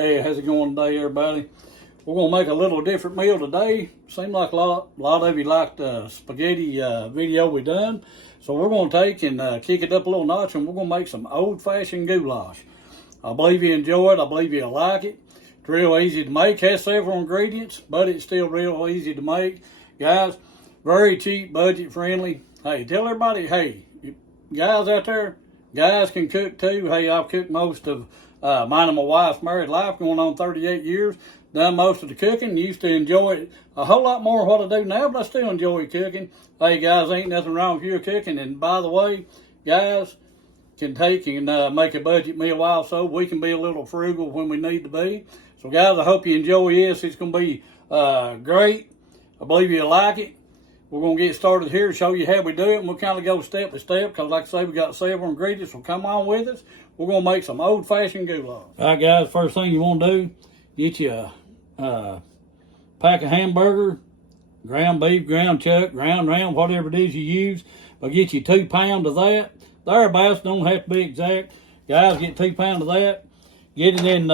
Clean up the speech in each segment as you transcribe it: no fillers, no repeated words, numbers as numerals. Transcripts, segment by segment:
Hey, how's it going today, everybody? We're going to make a little different meal today. Seems like a lot of you liked the spaghetti video we done. So we're going to take and kick it up a little notch, and we're going to make some Old Fashion Goulash. I believe you enjoy it. I believe you'll like it. It's real easy to make. Has several ingredients, but it's still real easy to make. Guys, very cheap, budget friendly. Hey, tell everybody, hey, guys out there, guys can cook too. Hey, I've cooked most of mine and my wife's married life, going on 38 years. Done most of the cooking. Used to enjoy it a whole lot more than what I do now, but I still enjoy cooking. Hey, guys, ain't nothing wrong with your cooking. And by the way, guys can take and make a budget meal also. We can be a little frugal when we need to be. So, guys, I hope you enjoy this. It's going to be great. I believe you'll like it. We're going to get started here, show you how we do it, and we'll kind of go step by step because, like I say, we got several ingredients, so come on with us. We're going to make some old-fashioned goulash. All right, guys, first thing you want to do, get you a pack of hamburger, ground beef, ground chuck, ground round, whatever it is you use. But get you 2 pounds of that. Thereabouts, don't have to be exact. Guys, get 2 pounds of that. Get it in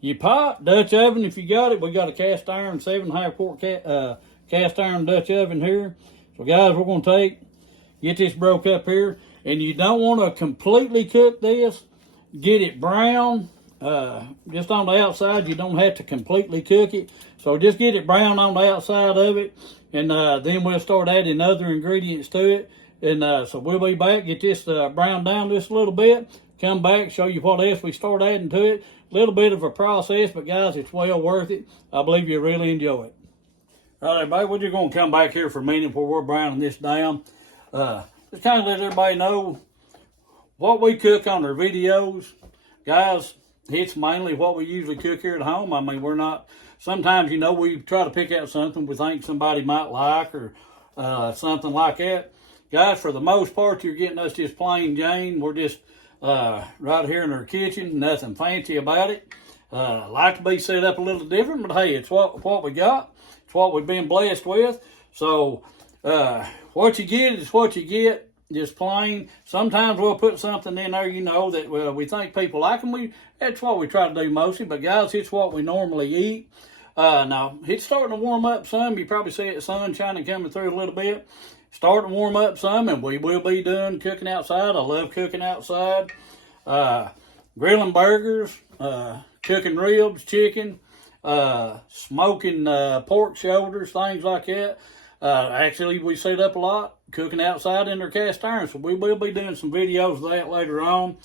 your pot, Dutch oven if you got it. We got a cast iron 7.5 quart cast iron Dutch oven here. So guys, we're going to get this broke up here, and you don't want to completely cook this. Get it brown, just on the outside. You don't have to completely cook it. So just get it brown on the outside of it, and then we'll start adding other ingredients to it. And so we'll be back, get this browned down just a little bit, come back, show you what else we start adding to it. A little bit of a process, but guys, it's well worth it. I believe you'll really enjoy it. All right, everybody, we're just going to come back here for a minute while we're browning this down. Just kind of let everybody know what we cook on our videos. Guys, it's mainly what we usually cook here at home. I mean, we're not, sometimes, you know, we try to pick out something we think somebody might like or something like that. Guys, for the most part, you're getting us just plain Jane. We're just right here in our kitchen, nothing fancy about it. Like to be set up a little different, but hey, it's what we got. It's what we've been blessed with. So what you get is what you get, just plain. Sometimes we'll put something in there, you know, that we think people like, and that's what we try to do mostly. But guys, it's what we normally eat. Now, it's starting to warm up some. You probably see it sunshine coming through a little bit. Starting to warm up some, and we will be doing cooking outside. I love cooking outside. Grilling burgers, cooking ribs, chicken, smoking pork shoulders, things like that. Actually, we set up a lot cooking outside in our cast iron, so we will be doing some videos of that later on.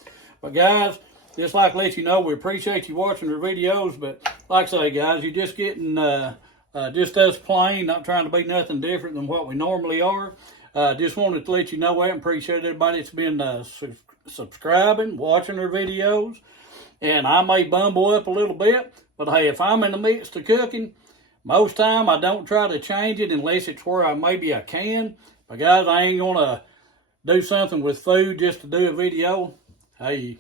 But guys, just like to let you know, we appreciate you watching our videos. But like I say, guys, you're just getting just us plain, not trying to be nothing different than what we normally are. Just wanted to let you know that and appreciate everybody that's been subscribing, watching our videos. And I may bumble up a little bit, but hey, if I'm in the midst of cooking, most time I don't try to change it unless it's where maybe I can. But guys, I ain't going to do something with food just to do a video. Hey,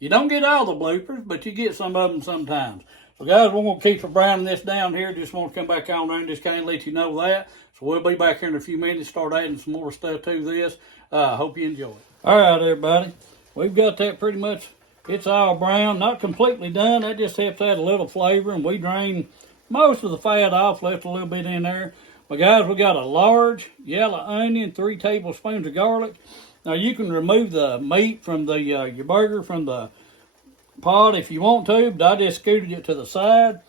you don't get all the bloopers, but you get some of them sometimes. So guys, we're going to keep browning this down here. Just want to come back on there and just kind of let you know that. So we'll be back here in a few minutes, start adding some more stuff to this. Hope you enjoy it. All right, everybody. We've got that pretty much, it's all brown. Not completely done. That just helps add a little flavor. And we drain most of the fat off, left a little bit in there. But guys, we got a large yellow onion, 3 tablespoons of garlic. Now you can remove the meat from the your burger from the pot if you want to, but I just scooted it to the side.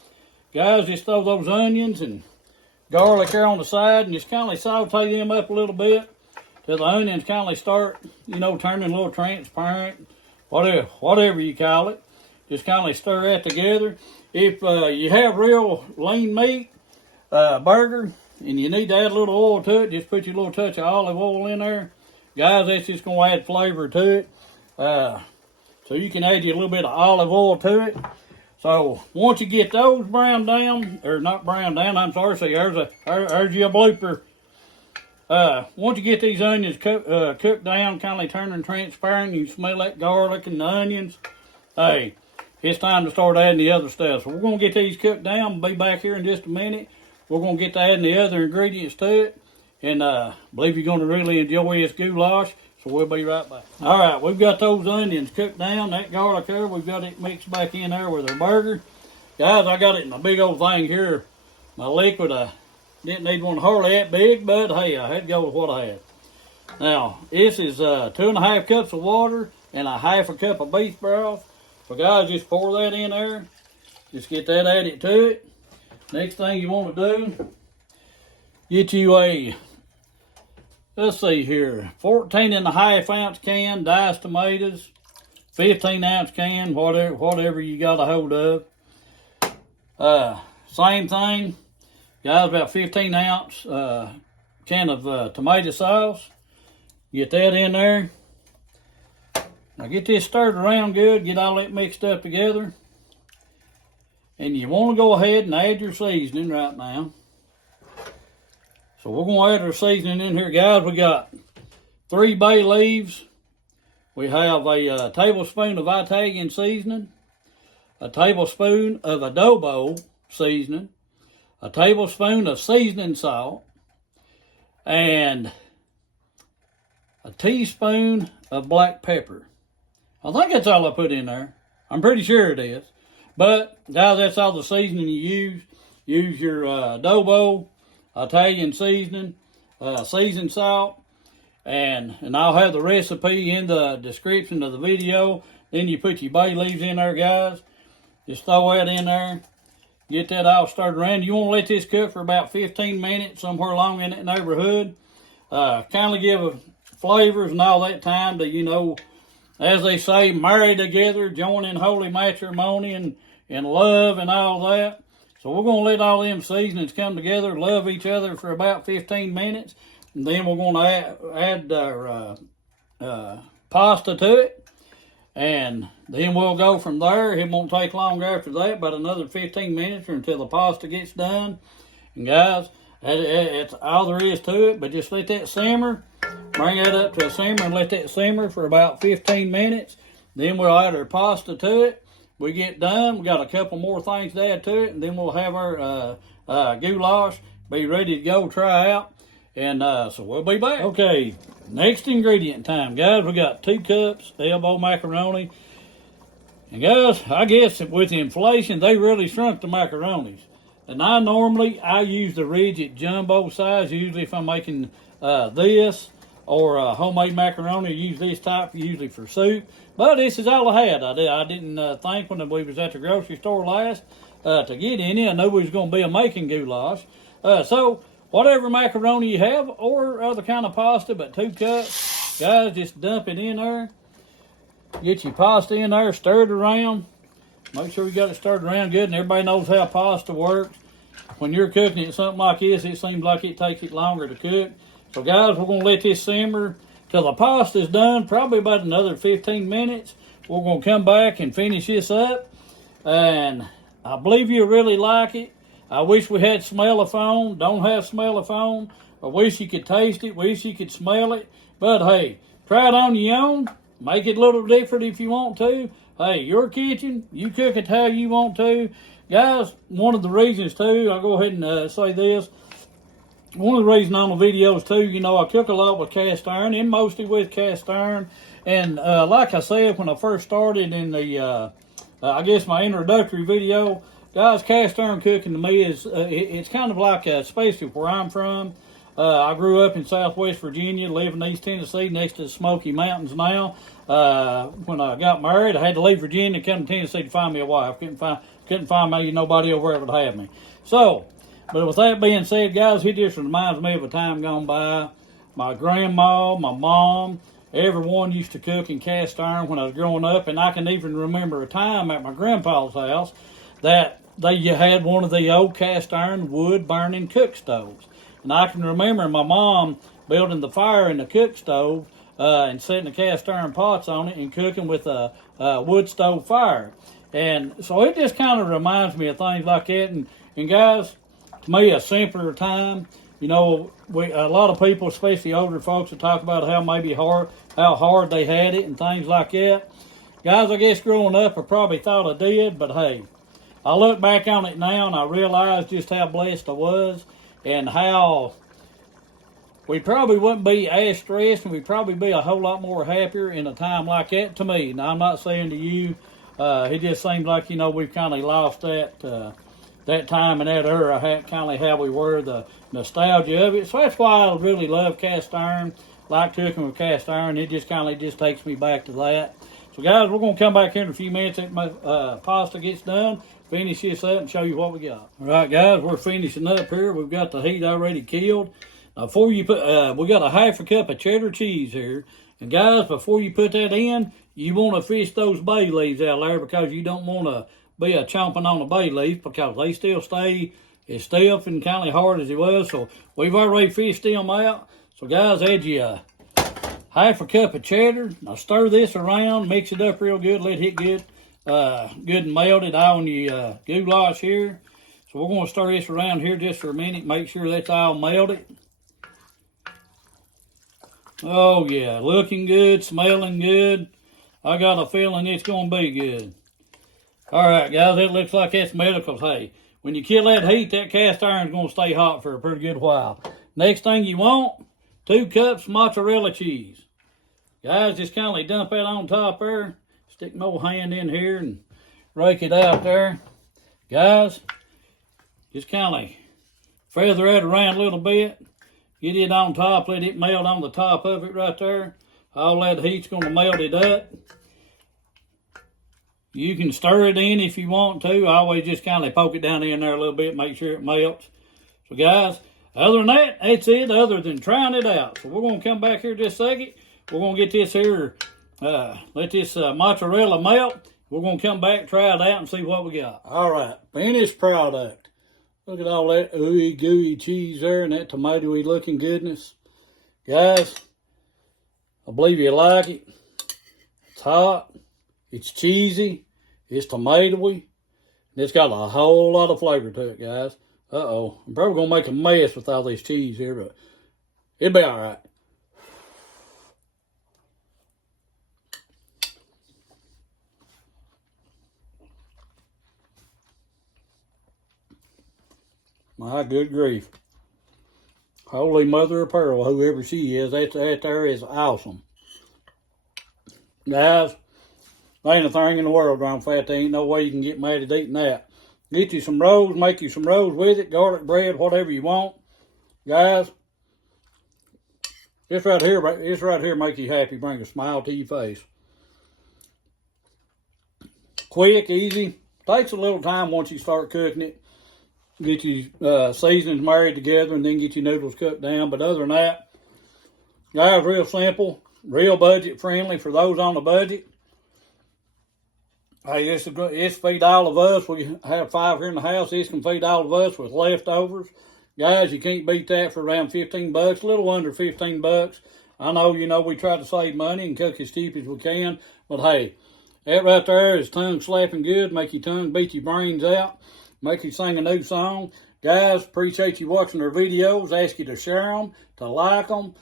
Guys, just throw those onions and garlic here on the side and just kind of saute them up a little bit till the onions kind of start, you know, turning a little transparent, whatever you call it. Just kind of stir that together. If you have real lean meat burger and you need to add a little oil to it, just put your little touch of olive oil in there. Guys, that's just going to add flavor to it. So you can add you a little bit of olive oil to it. So once you get those browned down, or not browned down, I'm sorry, see, there's your blooper. Once you get these onions cooked down, kind of turning transparent, you smell that garlic and the onions. Hey, it's time to start adding the other stuff. So we're going to get these cooked down. We'll be back here in just a minute. We're going to get to adding the other ingredients to it. And I believe you're going to really enjoy this goulash. So we'll be right back. All right, we've got those onions cooked down. That garlic there, we've got it mixed back in there with our burger. Guys, I got it in a big old thing here. My liquid, I didn't need one hardly that big, but hey, I had to go with what I had. Now, this is 2.5 cups of water and a 1/2 cup of beef broth. So guys, just pour that in there. Just get that added to it. Next thing you want to do, get you a, let's see here, 14.5 ounce can diced tomatoes, 15 ounce can, whatever you got a hold of. Same thing, guys, about 15 ounce can of tomato sauce. Get that in there. Now get this stirred around good, get all that mixed up together. And you want to go ahead and add your seasoning right now. So we're going to add our seasoning in here, guys. We got 3 bay leaves. We have a tablespoon of Italian seasoning, a tablespoon of adobo seasoning, a tablespoon of seasoning salt, and a teaspoon of black pepper. I think that's all I put in there. I'm pretty sure it is. But, guys, that's all the seasoning you use. Use your adobo, Italian seasoning, seasoned salt, and I'll have the recipe in the description of the video. Then you put your bay leaves in there, guys. Just throw that in there. Get that all stirred around. You want to let this cook for about 15 minutes, somewhere along in that neighborhood. Kind of give flavors and all that time to, you know, as they say, marry together, join in holy matrimony and love and all that. So we're going to let all them seasonings come together, love each other for about 15 minutes. And then we're going to add our pasta to it. And then we'll go from there. It won't take long after that, about another 15 minutes or until the pasta gets done. And guys, that's all there is to it. But just let that simmer. Bring that up to a simmer and let that simmer for about 15 minutes. Then we'll add our pasta to it. We get done. We got a couple more things to add to it. And then we'll have our goulash be ready to go, try out. And so we'll be back. Okay, next ingredient time, guys. We got 2 cups elbow macaroni. And guys, I guess with inflation, they really shrunk the macaronis. And I use the rigid jumbo size. Usually if I'm making this or homemade macaroni, I use this type usually for soup. But this is all I had. I didn't think when we was at the grocery store last to get any. I knew we was going to be making goulash. So whatever macaroni you have or other kind of pasta, but 2 cups, guys, just dump it in there. Get your pasta in there, stir it around. Make sure you got it stirred around good, and everybody knows how pasta works. When you're cooking it something like this, it seems like it takes it longer to cook. So guys, we're going to let this simmer till the pasta's done, probably about another 15 minutes. We're going to come back and finish this up. And I believe you'll really like it. I wish we had smell-o-phone. Don't have smell-o-phone. I wish you could taste it. Wish you could smell it. But hey, try it on your own. Make it a little different if you want to. Hey, your kitchen. You cook it how you want to. Guys, one of the reasons too, I'll go ahead and say this. One of the reasons on the videos too, you know, I cook a lot with cast iron, and mostly with cast iron. And like I said, when I first started in the, I guess my introductory video, guys, cast iron cooking to me is, it's kind of like, especially where I'm from. I grew up in Southwest Virginia, live in East Tennessee, next to the Smoky Mountains now. When I got married, I had to leave Virginia and come to Tennessee to find me a wife. Couldn't find me nobody over there would have me. So, but with that being said, guys, it just reminds me of a time gone by. My grandma, my mom, everyone used to cook in cast iron when I was growing up, and I can even remember a time at my grandpa's house that they had one of the old cast iron wood burning cook stoves. And I can remember my mom building the fire in the cook stove and setting the cast iron pots on it and cooking with a wood stove fire. And so it just kind of reminds me of things like that. And guys, to me, a simpler time. You know, a lot of people, especially older folks, will talk about how hard they had it and things like that. Guys, I guess growing up, I probably thought I did, but hey, I look back on it now and I realize just how blessed I was and how we probably wouldn't be as stressed, and we'd probably be a whole lot more happier in a time like that to me. Now, I'm not saying to you, it just seems like, you know, we've kind of lost that time and that era, kind of how we were, the nostalgia of it. So that's why I really love cast iron, like cooking with cast iron. It just kind of just takes me back to that. So guys, we're going to come back here in a few minutes after my pasta gets done, finish this up and show you what we got. All right, guys, we're finishing up here. We've got the heat already killed. Before you put, we got a half a cup of cheddar cheese here. And guys, before you put that in, you want to fish those bay leaves out there, because you don't want to be chomping on a bay leaf, because they still stay as stiff and kind of hard as it was. So we've already fished them out. So guys, add you half a cup of cheddar. Now stir this around, mix it up real good, let it get good and melted on your goulash here. So we're going to stir this around here just for a minute, make sure that's all melted. Oh yeah, looking good, smelling good. I got a feeling it's going to be good. All right, guys, it looks like that's melted, because, hey, when you kill that heat, that cast iron is going to stay hot for a pretty good while. Next thing you want, 2 cups mozzarella cheese. Guys, just kind of dump that on top there. Stick my old hand in here and rake it out there. Guys, just kind of feather it around a little bit. Get it on top, let it melt on the top of it right there. All that heat's going to melt it up. You can stir it in if you want to. I always just kind of poke it down in there a little bit, make sure it melts. So guys, other than that, that's it, other than trying it out. So we're going to come back here just a second. We're going to get this here, let this mozzarella melt. We're going to come back, try it out, and see what we got. All right, finished product. Look at all that ooey gooey cheese there and that tomatoey looking goodness. Guys, I believe you like it. It's hot, it's cheesy, it's tomatoey, and it's got a whole lot of flavor to it, guys. Uh-oh, I'm probably going to make a mess with all this cheese here, but it'll be all right. My good grief. Holy mother of pearl, whoever she is, that there is awesome. Guys, there ain't a thing in the world around fat. There ain't no way you can get mad at eating that. Get you some rolls, make you some rolls with it, garlic bread, whatever you want. Guys, this right here make you happy, bring a smile to your face. Quick, easy. Takes a little time once you start cooking it. Get your seasonings married together and then get your noodles cooked down. But other than that, guys, real simple, real budget friendly for those on the budget. Hey, it's feed all of us. We have 5 here in the house. This can feed all of us with leftovers. Guys, you can't beat that for around $15, a little under $15. I know, you know, we try to save money and cook as cheap as we can. But hey, that right there is tongue slapping good. Make your tongue beat your brains out. Make you sing a new song. Guys, appreciate you watching our videos. Ask you to share them, to like them,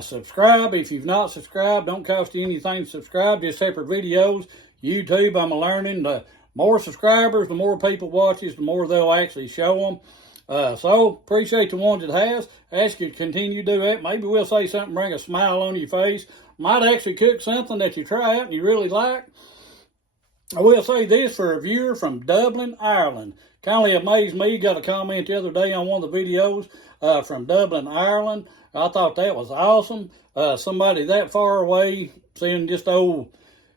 subscribe. If you've not subscribed, don't cost you anything to subscribe. Just separate videos. YouTube, I'm learning. The more subscribers, the more people watches, the more they'll actually show them. So, appreciate the ones that has. Ask you to continue to do that. Maybe we'll say something, bring a smile on your face. Might actually cook something that you try out and you really like. I will say this for a viewer from Dublin, Ireland. Kindly amazed me. Got a comment the other day on one of the videos from Dublin, Ireland. I thought that was awesome. Somebody that far away, seeing just old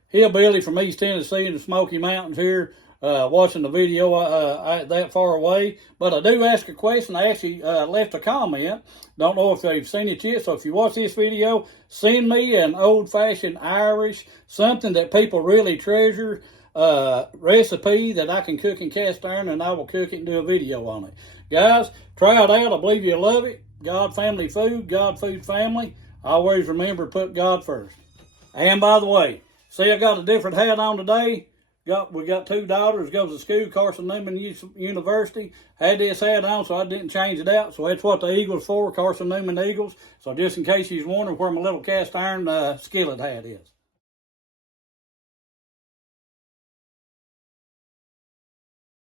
hillbilly from East Tennessee in the Smoky Mountains here, watching the video that far away. But I do ask a question. I actually left a comment. Don't know if they've seen it yet. So if you watch this video, send me an old-fashioned Irish, something that people really treasure, recipe that I can cook in cast iron, and I will cook it and do a video on it. Guys, try it out. I believe you'll love it. God Family Food, God Food Family. Always remember to put God first. And by the way, see, I got a different hat on today. We got 2 daughters, goes to school, Carson Newman University. Had this hat on, so I didn't change it out. So that's what the Eagles for, Carson Newman Eagles. So just in case you're wondering where my little cast iron skillet hat is.